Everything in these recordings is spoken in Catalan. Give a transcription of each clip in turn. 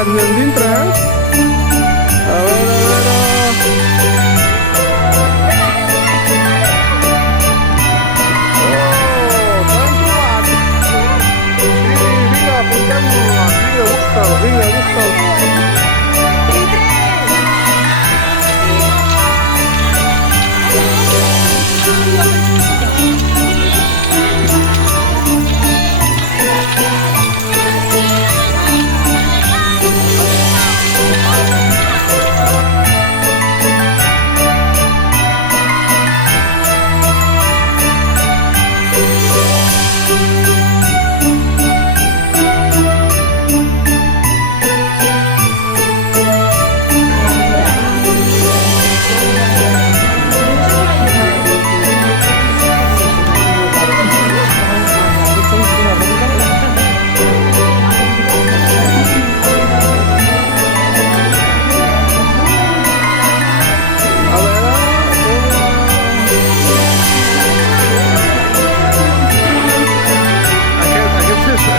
Anem dintre, A veure, Oh, t'han trobat! Sí, vinga, apuntem-nos! Vinga, busca'l!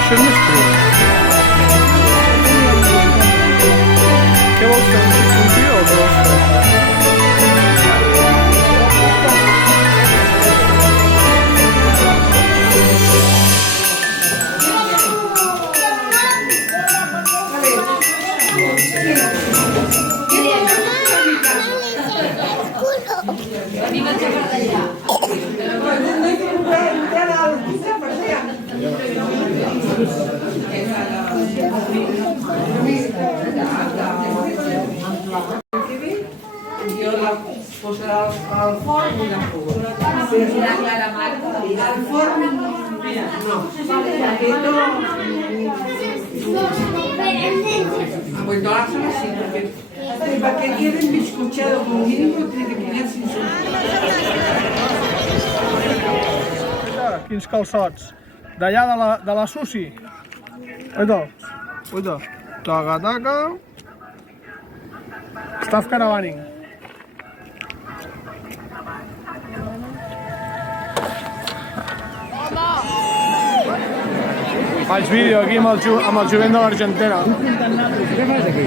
Això és més prim. Què vols fer? Un tio o què vols fer? Jo la posaré al forn i la fugo. Al forn, mira, no. Pues no hacerlo así, porque para que queden bizcochado con mínimo tiene que quedar sin sol. Quins calçots. D'allà de la Susi. Oita. Taca. Staff caravaning. Faig vídeo aquí amb el jovent de l'Argentera. Què fas aquí?